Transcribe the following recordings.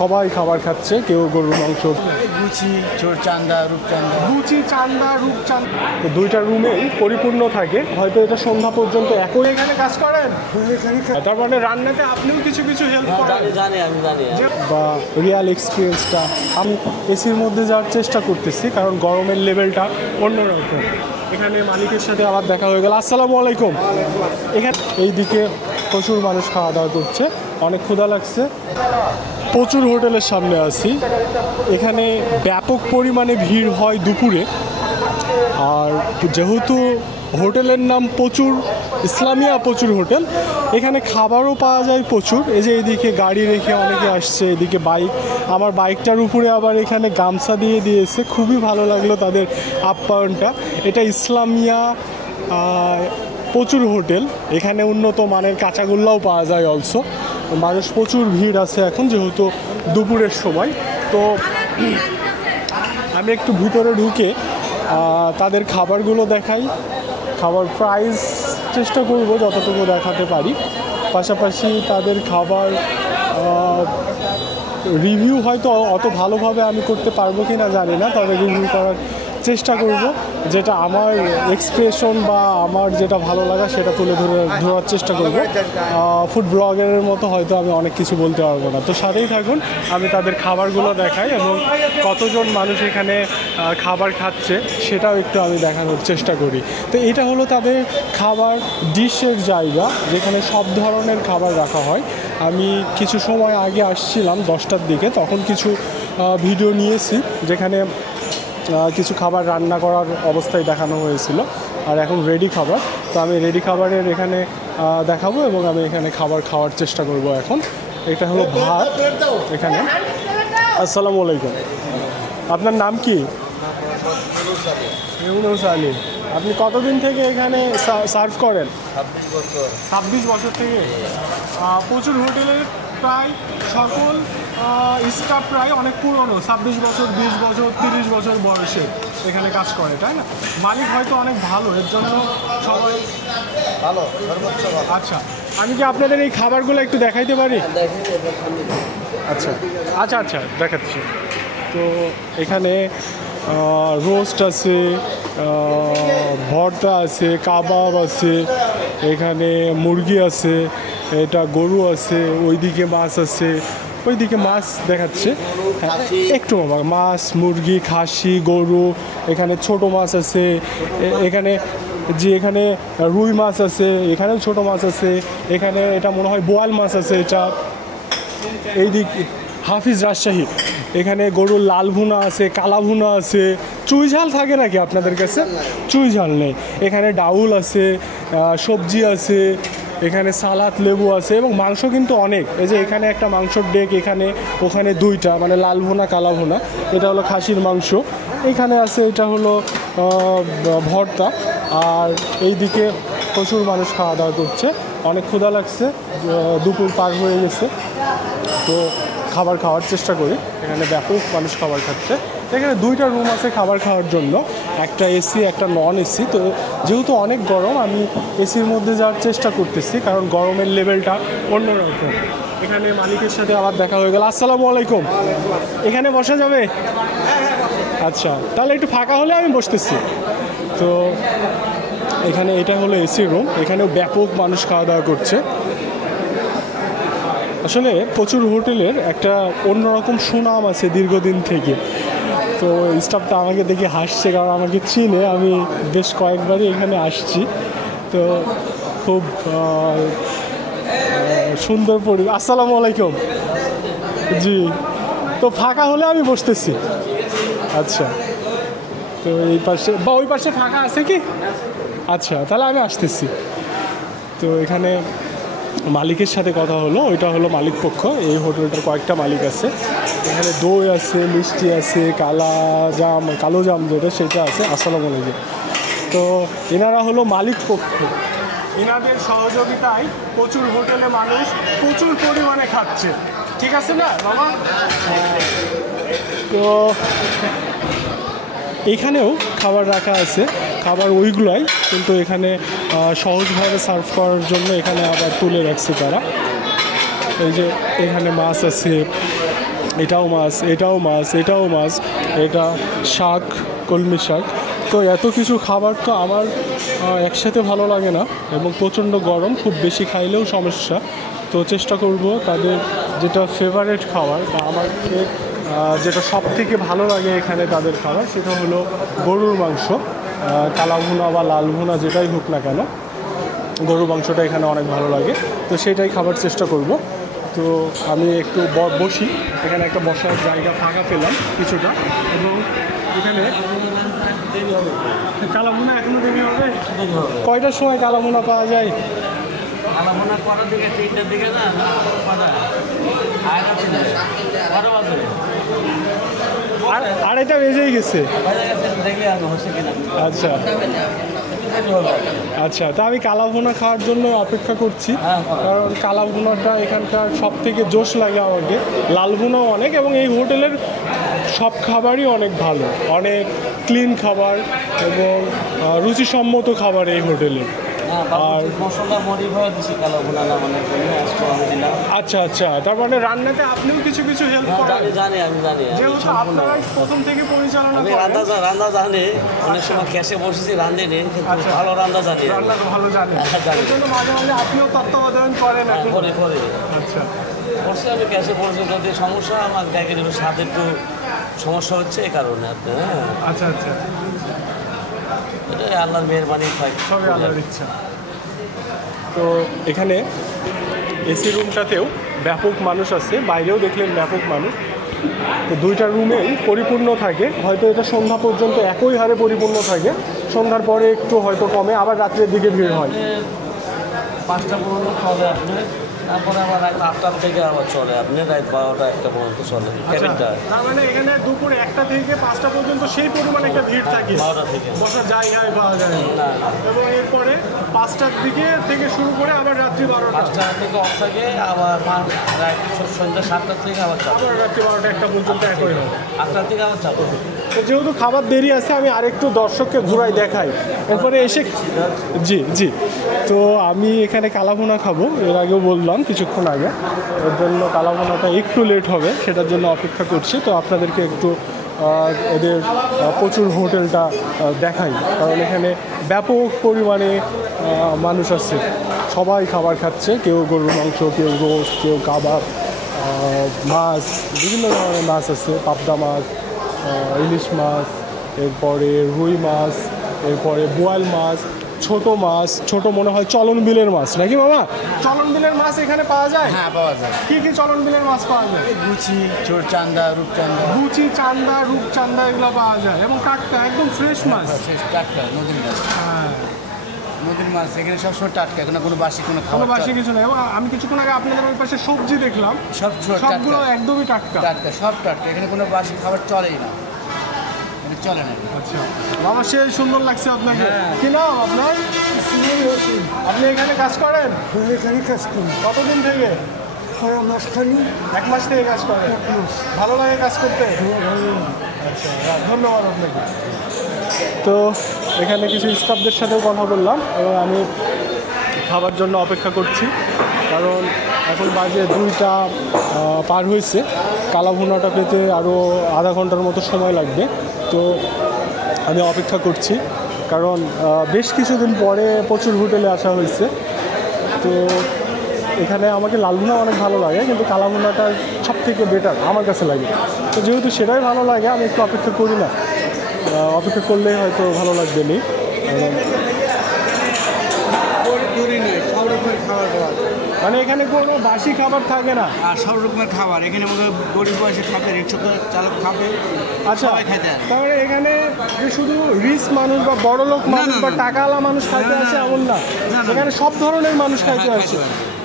সবাই খাবার খাচ্ছে, কেউ গরুর মাংস, গুচি, চান্দা, রূপচান্দা, গুচি, চান্দা, রূপচান্দা, দুইটা রুমেই পরিপূর্ণ থাকে। হয়তো এটা সন্ধ্যা পর্যন্ত একই এখানে কাজ করেন, তার মানে রান্নাতে আপনিও কিছু কিছু হেল্প করেন। জানি আমি জানি বা রিয়াল এক্সপিরিয়েন্সটা আমি এসির মধ্যে যাওয়ার চেষ্টা করতেছি, কারণ গরমের লেভেলটা অন্যরকম। এখানে মালিকের সাথে আবার দেখা হয়ে গেল। আসসালামু আলাইকুম। এখানে এইদিকে প্রচুর মানুষ খাওয়া দাওয়া করছে, অনেক ক্ষুধা লাগছে। প্রচুর হোটেলের সামনে আছি, এখানে ব্যাপক পরিমাণে ভিড় হয় দুপুরে। আর যেহেতু হোটেলের নাম প্রচুর, ইসলামিয়া প্রচুর হোটেল, এখানে খাবারও পাওয়া যায় প্রচুর। এই যে এইদিকে গাড়ি রেখে অনেকে আসছে, এদিকে বাইক, আমার বাইকটার উপরে আবার এখানে গামছা দিয়ে দিয়েছে। খুবই ভালো লাগলো তাদের আপ্যায়নটা। এটা ইসলামিয়া প্রচুর হোটেল, এখানে উন্নত মানের কাঁচাগোল্লাও পাওয়া যায় অলসো। মানুষ প্রচুর ভিড় আছে এখন, যেহেতু দুপুরের সময়। তো আমি একটু ভিতরে ঢুকে তাদের খাবারগুলো দেখাই, খাবার প্রাইস চেষ্টা করব যতটুকু দেখাতে পারি। পাশাপাশি তাদের খাবার রিভিউ হয়তো অত ভালোভাবে আমি করতে পারবো কি না জানি না, তবে রিভিউ করার চেষ্টা করব, যেটা আমার এক্সপ্রেশন বা আমার যেটা ভালো লাগা সেটা তুলে ধরার চেষ্টা করব। ফুড ব্লগারের মতো হয়তো আমি অনেক কিছু বলতে পারবো না। তো সাথেই থাকুন, আমি তাদের খাবারগুলো দেখাই এবং কতজন মানুষ এখানে খাবার খাচ্ছে সেটাও একটু আমি দেখানোর চেষ্টা করি। তো এটা হলো তাদের খাবার ডিশের জায়গা, যেখানে সব ধরনের খাবার রাখা হয়। আমি কিছু সময় আগে আসছিলাম 10টার দিকে, তখন কিছু ভিডিও নিয়েছি যেখানে কিছু খাবার রান্না করার অবস্থায় দেখানো হয়েছিল। আর এখন রেডি খাবার, তো আমি রেডি খাবারের এখানে দেখাবো এবং আমি এখানে খাবার খাওয়ার চেষ্টা করব। এখন এটা হলো ভাত এখানে। আসসালামু আলাইকুম, আপনার নাম কি? ইউনুস আলী। আপনি কতদিন থেকে এখানে সার্ভ করেন? 26 বছর থেকে। প্রচুর হোটেলের প্রায় সকল স্টাফ প্রায় অনেক পুরনো, 26 বছর, 20 বছর, 30 বছর বয়সে এখানে কাজ করে, তাই না? মালিক হয়তো অনেক ভালো, এর জন্য সবাই ভালো। আচ্ছা, আমি কি আপনাদের এই খাবারগুলো একটু দেখাইতে পারি? আচ্ছা আচ্ছা আচ্ছা, দেখাচ্ছি। তো এখানে রোস্ট আছে, ভর্তা আছে, কাবাব আছে, এখানে মুরগি আছে, এটা গরু আছে, ওইদিকে মাছ আছে, ওইদিকে মাছ দেখাচ্ছে একটু, মাছ, মুরগি, খাসি, গরু, এখানে ছোট মাছ আছে, এখানে এখানে রুই মাছ আছে, এখানেও ছোট মাছ আছে, এখানে এটা মনে হয় বোয়াল মাছ আছে। এটা এইদিকে হাফিজ রাজশাহী, এখানে গরুর লাল ভুনা আছে, কালা ভুনা আছে। চুই ঝাল থাকে নাকি আপনাদের কাছে? চুই ঝাল নেই। এখানে ডাউল আছে, সবজি আছে, এখানে সালাদ, লেবু আছে এবং মাংস কিন্তু অনেক। এই যে এখানে একটা মাংসর ডেক, এখানে ওখানে দুইটা, মানে লাল ভুনা, কালা ভুনা। এটা হলো খাসির মাংস। এখানে আছে, এটা হলো ভর্তা। আর এই দিকে প্রচুর মানুষ খাওয়া দাওয়া করছে, অনেক ক্ষুধা লাগছে, দুপুর পার হয়ে গেছে। তো খাবার খাওয়ার চেষ্টা করি। এখানে ব্যাপক মানুষ খাবার খাচ্ছে। এখানে দুইটা রুম আছে খাবার খাওয়ার জন্য, একটা এসি, একটা নন এসি। তো যেহেতু অনেক গরম, আমি এসির মধ্যে যাওয়ার চেষ্টা করতেছি, কারণ গরমের লেভেলটা অন্যরকম। এখানে মালিকের সাথে আবার দেখা হয়ে গেল। আসসালামু আলাইকুম। এখানে বসা যাবে? আচ্ছা, তাহলে একটু ফাঁকা হলে আমি বসতেছি। তো এখানে এটা হলো এসি রুম, এখানেও ব্যাপক মানুষ খাওয়া দাওয়া করছে। আসলে প্রচুর হোটেলের একটা অন্যরকম সুনাম আছে দীর্ঘদিন থেকে। তো স্টাফটা আমাকে দেখে হাসছে, কারণ আমাকে চিনে, আমি বেশ কয়েকবারই এখানে আসছি। তো খুব সুন্দর পরিবেশ। আসসালামু আলাইকুম। জি, তো ফাঁকা হলে আমি বসতেছি। আচ্ছা, তো এই পাশে বা ওই পাশে ফাঁকা আছে কি? আচ্ছা, তাহলে আমি আসতেছি। তো এখানে মালিকের সাথে কথা হলো, ওইটা হলো মালিক পক্ষ। এই হোটেলটার কয়েকটা মালিক আছে। এখানে দই আছে, মিষ্টি আছে, কালো জাম যেটা সেটা আছে। আসসালামু আলাইকুম। তো এনারা হলো মালিক পক্ষ, এনাদের সহযোগিতায় প্রচুর হোটেলে মানুষ প্রচুর পরিমাণে খাচ্ছে। ঠিক আছে না বাবা? তো এখানেও খাবার রাখা আছে, খাবার ওইগুলাই, কিন্তু এখানে সহজভাবে সার্ভ করার জন্য এখানে আবার তুলে রাখছে তারা। এই যে এখানে মাছ আছে, এটাও মাছ, এটাও মাছ, এটাও মাছ, এটা শাক, কলমি শাক। তো এত কিছু খাবার তো আমার একসাথে ভালো লাগে না, এবং প্রচণ্ড গরম, খুব বেশি খাইলেও সমস্যা। তো চেষ্টা করব তাদের যেটা ফেভারেট খাবার বা আমাকে যেটা সব থেকে ভালো লাগে এখানে তাদের খাবার, সেটা হলো গরুর মাংস, কালা ভুনা বা লাল ভুনা যেটাই হোক না কেন, গরুর মাংসটা এখানে অনেক ভালো লাগে। তো সেটাই খাবার চেষ্টা করব। তো আমি একটু বসি, এখানে একটা বসার জায়গা ফাঁকা পেলাম কিছুটা, এবং এখানে কালাভুনা এখনো দেরি হবে। কয়টার সময় কালাভুনা পাওয়া যায়? আড়াইটা বেজেই গেছে। আচ্ছা আচ্ছা, তা আমি কালাভুনা খাওয়ার জন্য অপেক্ষা করছি, কারণ কালাভুনাটা এখানকার সব থেকে জোশ লাগে আমাকে। লালভুনাও অনেক, এবং এই হোটেলের সব খাবারই অনেক ভালো, অনেক ক্লিন খাবার এবং রুচিসম্মত খাবার এই হোটেলে। আর মশলা মডিফাই দিছি কালাভুনা নামানোর জন্য আজকে আমি দিলাম। আচ্ছা আচ্ছা, তার মানে রান্নাতে আপনিও কিছু কিছু হেল্প করেন? আমি জানি যেহেতু আপনারা প্রথম থেকে পরিচালনা আমি করেন। রান্না জানি, অনেক সময় ক্যাশে বসেছি রান্ধে নেই, কিন্তু ভালো রান্না জানি। রান্না তো ভালো জানেন, জানি। এই জন্য মাঝে মাঝে আপনিও তত্ত্বাবধান করেন এখন? করে আচ্ছা, বসে আমি ক্যাশে বসে, যদি সমস্যা আমার দেখে দেবো, স্বাদ একটু সমস্যা হচ্ছে এই কারণে আপনি। হ্যাঁ আচ্ছা আচ্ছা, এটাই আল্লাহর মেহরবানি, সবই আল্লাহর ইচ্ছা। তো এখানে এসি রুমটাতেও ব্যাপক মানুষ আছে, বাইরেও দেখলেন ব্যাপক মানুষ। তো দুইটা রুমেই পরিপূর্ণ থাকে, হয়তো এটা সন্ধ্যা পর্যন্ত একই হারে পরিপূর্ণ থাকে, সন্ধ্যার পরে একটু হয়তো কমে, আবার রাত্রের দিকে ভিড় হয়। 5টা পর্যন্ত চলে আপনি, তারপরে আবার রাত 8টার থেকে আবার চলে আপনি, রাত 12টা 1টা পর্যন্ত চলে ক্যাবিনটা। তার মানে এখানে দুপুর 1টা থেকে 5টা পর্যন্ত সেই পরিমাণ একটা ভিড় থাকে, 12টা থেকে বসার জায়গায় পাওয়া যায় না। এবং এরপরে 5টার দিকে থেকে শুরু করে আবার রাত্রি 12টা, 5টা থেকে অফ থাকে, আবার সন্ধ্যা 7টার থেকে আবার চালু, আবার রাত্রি 12টা 1টা পর্যন্ত একই হয়। 8টার থেকে আবার চালু। তো যেহেতু খাবার দেরি আছে, আমি আরেকটু দর্শককে ঘুরাই দেখাই, এরপরে এসে। জি জি, তো আমি এখানে কালাভুনা খাবো, এর আগেও বললাম কিছুক্ষণ আগে, এর জন্য কালাভুনাটা একটু লেট হবে, সেটার জন্য অপেক্ষা করছি। তো আপনাদেরকে একটু এদের প্রচুর হোটেলটা দেখাই, কারণ এখানে ব্যাপক পরিমাণে মানুষ আছে, সবাই খাবার খাচ্ছে, কেউ গরুর মাংস, কেউ রোস্ট, কেউ কাবাব, মাছ, বিভিন্ন ধরনের মাছ আছে, পাবদা মাছ, ইলিশ মাছ, এরপরে রুই মাছ, এরপরে বোয়াল মাছ, ছোট মাছ, ছোট মনে হয় চলন বিলের মাছ নাকি মামা? চলন বিলের মাছ এখানে পাওয়া যায়? হ্যাঁ পাওয়া যায়। কি কি চলন বিলের মাছ পাওয়া যায়? গুচি, চোরচান্দা, রূপচান্দা। গুচি, চান্দা, রূপচান্দা এগুলো পাওয়া যায়, এবং টাটকা একদম ফ্রেশ মাছ। টাটকা নদীর মাছ। হ্যাঁ, নদীর মাছ এখানে সবসময় টাটকা, কোনো বাসি কোনো কোনো খাবার বাসি কিছু নেই। এবং আমি কিছুক্ষণ আগে আপনাদের ওই পাশে সবজি দেখলাম, সবগুলো একদমই টাটকা। টাটকা, সব টাটকা, এখানে কোনো বাসি খাবার চলেই না, মানে চলে না। আচ্ছা বাবা, সেই সুন্দর লাগছে আপনাকে। কি নাম আপনার? আপনি এখানে কাজ করেন? এখানে কাজ করি। কতদিন থেকে? মাঝখানে 1 মাস থেকে কাজ করেন? ভালো লাগে কাজ করতে? আচ্ছা, ধন্যবাদ আপনাকে। তো এখানে কিছু স্টাফদের সাথেও কথা বললাম, এবং আমি খাবার জন্য অপেক্ষা করছি, কারণ এখন বাজে 2টা পার হয়েছে, কালাভুনাটা পেতে আরও আধা ঘন্টার মতো সময় লাগবে। তো আমি অপেক্ষা করছি, কারণ বেশ কিছুদিন পরে প্রচুর হোটেলে আসা হয়েছে। তো এখানে আমাকে লালভুনা অনেক ভালো লাগে, কিন্তু কালাভুনাটা সব থেকে বেটার আমার কাছে লাগে। তো যেহেতু সেটাই ভালো লাগে, আমি একটু অপেক্ষা করি না, অপেক্ষা করলে হয়তো ভালো লাগবে নি। মানে এখানে কোনো বাসি খাবার থাকে না, আর সব রকমের খাবার এখানে মধ্যে গরিব বয়সে খাবে, রিক্সা চালক খাবে। আচ্ছা, তাহলে এখানে যে শুধু রিচ মানুষ বা বড় লোক মানুষ বা টাকাওয়ালা মানুষ খাইতে আসে এমন না, এখানে সব ধরনের মানুষ খাইতে আসে,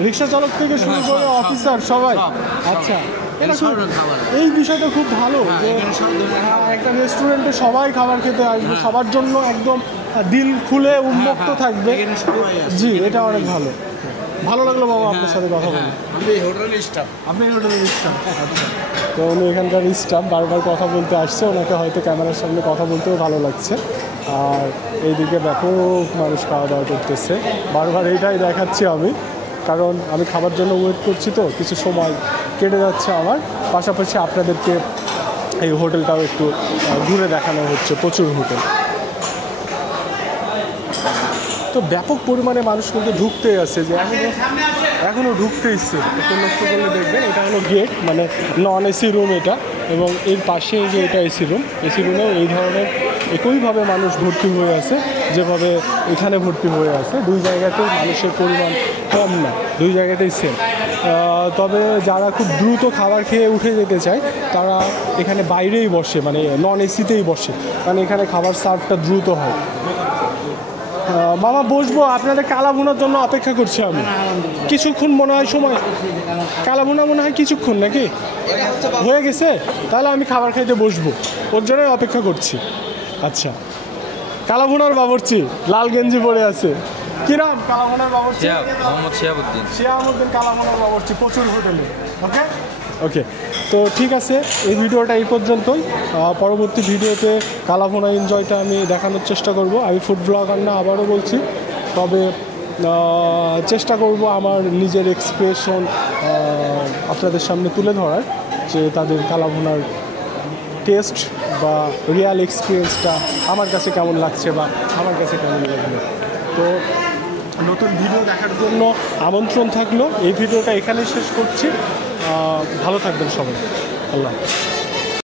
রিক্সা চালক থেকে শুরু করে অফিসার সবাই। আচ্ছা, এটা এই বিষয়টা খুব ভালো যে একটা রেস্টুরেন্টে সবাই খাবার খেতে আসবে, সবার জন্য একদম দিল খুলে উন্মুক্ত থাকবে। জি, এটা অনেক ভালো। ভালো লাগলো বাবা আপনার সাথে কথা বলে। আমি হোটেলের স্টাফ। আপনি হোটেলের স্টাফ? আচ্ছা, তো উনি এখানকার স্টাফ, বারবার কথা বলতে আসছে, ওনাকে হয়তো ক্যামেরার সামনে কথা বলতেও ভালো লাগছে। আর এইদিকে ব্যাপক মানুষ খাওয়া দাওয়া করতেছে, বারবার এইটাই দেখাচ্ছি আমি। কারণ আমি খাবার জন্য ওয়েট করছি, তো কিছু সময় কেটে যাচ্ছে আমার। পাশাপাশি আপনাদেরকে এই হোটেলটাও একটু ঘুরে দেখানো হচ্ছে, প্রচুর হোটেল। তো ব্যাপক পরিমাণে মানুষ কিন্তু ঢুকতেই আছে, যে এখনও ঢুকতেইছে। একটু লক্ষ্য করলে দেখবেন এটা হলো গেট, মানে নন এসি রুম এটা, এবং এর পাশে যে এটা এসি রুম, এসি রুমেও এই ধরনের একইভাবে মানুষ ভর্তি হয়ে আছে যেভাবে এখানে ভর্তি হয়ে আছে। দুই জায়গাতেই মানুষের পরিমাণ কম না, দুই জায়গাতেই সেম। তবে যারা খুব দ্রুত খাবার খেয়ে উঠে যেতে চায় তারা এখানে বাইরেই বসে, মানে নন এসিতেই বসে, কারণ এখানে খাবার সার্ভটা দ্রুত হয়। মামা বসবো, আপনাদের কালাভুনার জন্য অপেক্ষা করছি আমি। কিছুক্ষণ মনে হয় সময়, কালাভুনা মনে হয় কিছুক্ষণ নাকি হয়ে গেছে, তাহলে আমি খাবার খাইতে বসবো, ওর জন্যই অপেক্ষা করছি। আচ্ছা, কালাভুনার বাবুর্চি লাল গেঞ্জি পরে আছে, কিরাম কালাভুনার বাবুর্চি? মোহাম্মদ শিহাবুদ্দিন। শিহাবুদ্দিন কালাভুনার বাবুর্চি, প্রচুর হোটেলে। ওকে ওকে, তো ঠিক আছে, এই ভিডিওটা এই পর্যন্তই। পরবর্তী ভিডিওতে কালাভুনা এনজয়টা আমি দেখানোর চেষ্টা করব। আমি ফুড ব্লগার না, আবারও বলছি, তবে চেষ্টা করব আমার নিজের এক্সপ্রেশন আপনাদের সামনে তুলে ধরার, যে তাদের কালাভুনার টেস্ট বা রিয়াল এক্সপিরিয়েন্সটা আমার কাছে কেমন লাগছে বা আমার কাছে কেমন লাগলো। তো নতুন ভিডিও দেখার জন্য আমন্ত্রণ থাকলো। এই ভিডিওটা এখানেই শেষ করছি। ভালো থাকবেন সবাই, আল্লাহ হাফেজ।